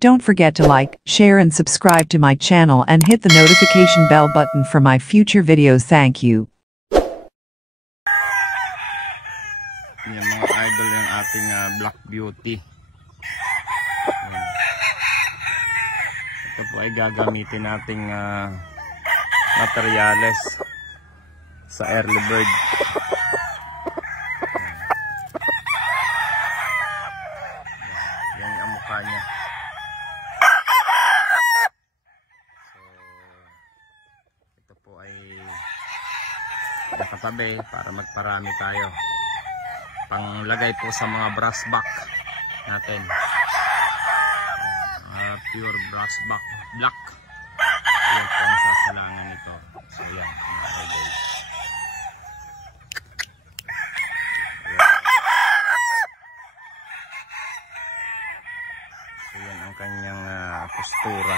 Don't forget to like, share and subscribe to my channel and hit the notification bell button for my future videos. Thank you. Yan mga idol, yung ating Black Beauty. Ito po ay gagamitin nating materyales sa early bird. Yan ang mukha niya. So, ito po ay nakatabi para magparami tayo. Panglagay po sa mga brass back natin. Pure brass back black. Yan po ang sasalangan nito. So yan, mga idol. So yan ang kanyang postura.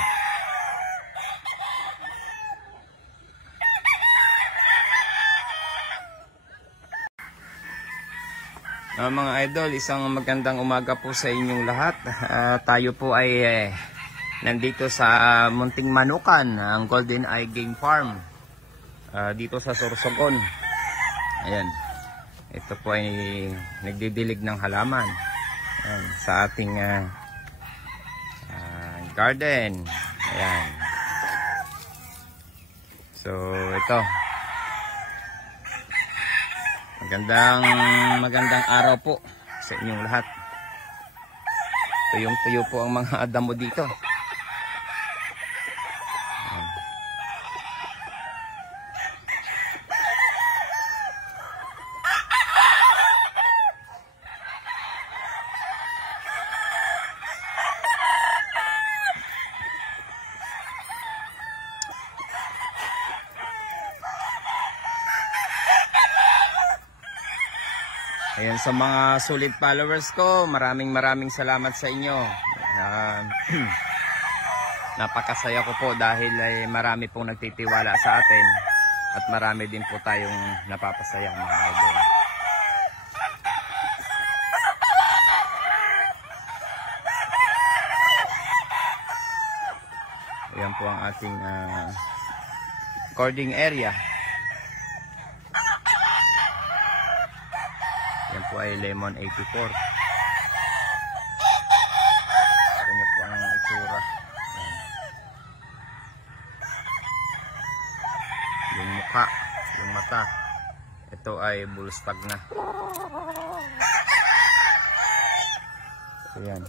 Mga idol, isang magandang umaga po sa inyong lahat. Tayo po ay nandito sa Munting Manukan, ang Golden Eye Game Farm, dito sa Sorsogon. Ayan, ito po ay nagdidilig ng halaman. Ayan, sa ating garden. Ayan. So ito, magandang araw po sa inyong lahat. Tuyong-tuyo po ang mga damo dito. Ayan, sa mga solid followers ko, maraming salamat sa inyo. Napakasaya ko po dahil ay marami pong nagtitiwala sa atin at marami din po tayong napapasaya, mga idol. Ayan po ang ating recording area. Yan po ay Lemon 84. Ito niyo po ang itsura. Yan. Yung mukha, yung mata. Ito ay bullstag na. Ayan.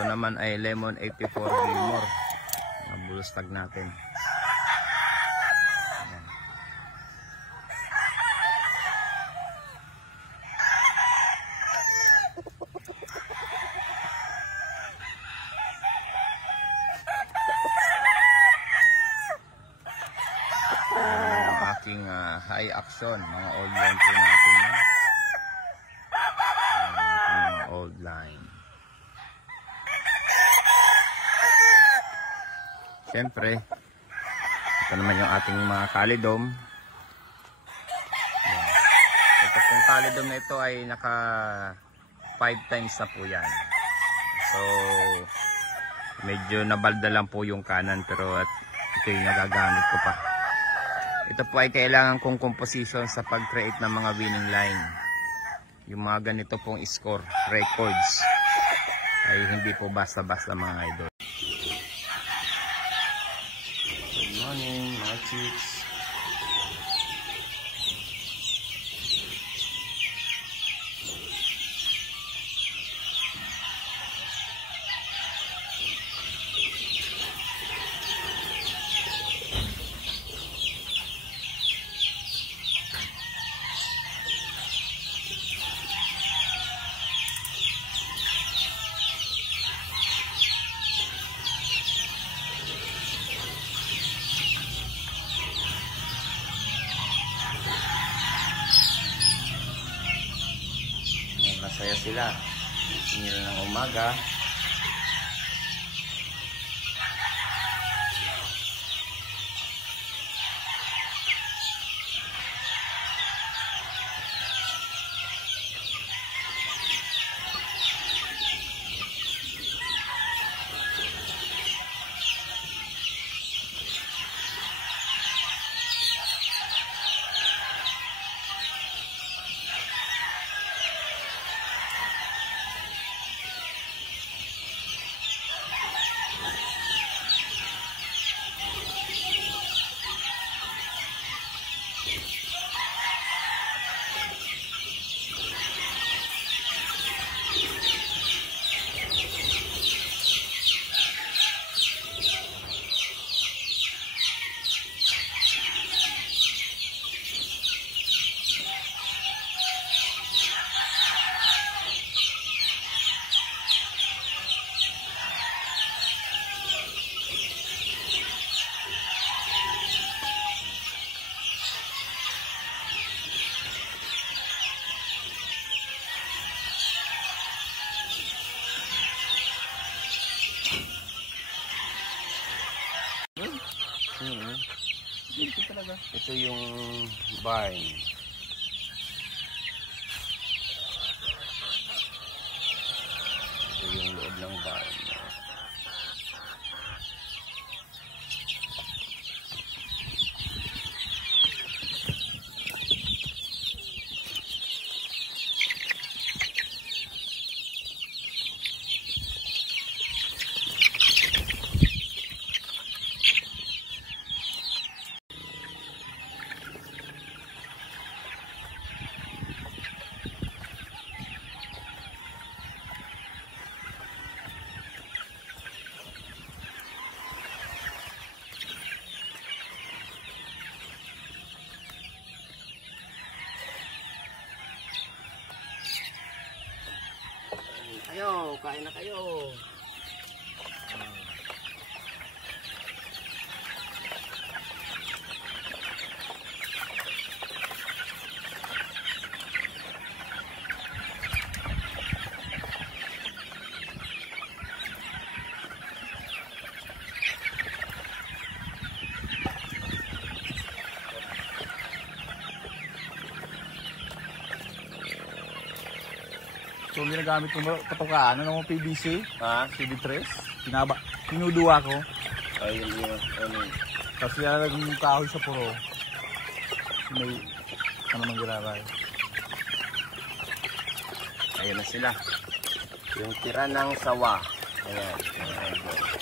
Ito naman ay Lemon 84 Gilmore. Ang bulstag natin. Ayan. Ang aking high action, mga old line po natin. Mga old line. Siyempre, ito naman yung ating mga kalidom. Ito pong kalidom na ito ay naka 5 times na po yan. So, medyo nabalda lang po yung kanan, pero at ito yung nagagamit ko pa. Ito po ay kailangan kong composition sa pag-create ng mga winning line. Yung mga ganito pong score, records, ay hindi po basta-basta, mga idol. Morning, mga chicks. Masaya sila. Gising nila ng umaga. Ito talaga. Ito yung barn. Ito yung loob ng barn. Kain na kayo. So, ginagamit ko patukaan. Ano mo PVC? Ha? CD3. Pinuduwa ko. Ayun yun. Tapos nilalagay yung kahoy sa puro. May ano mang ginagay. Ayun na sila. Yung tira ng sawa. Ayan.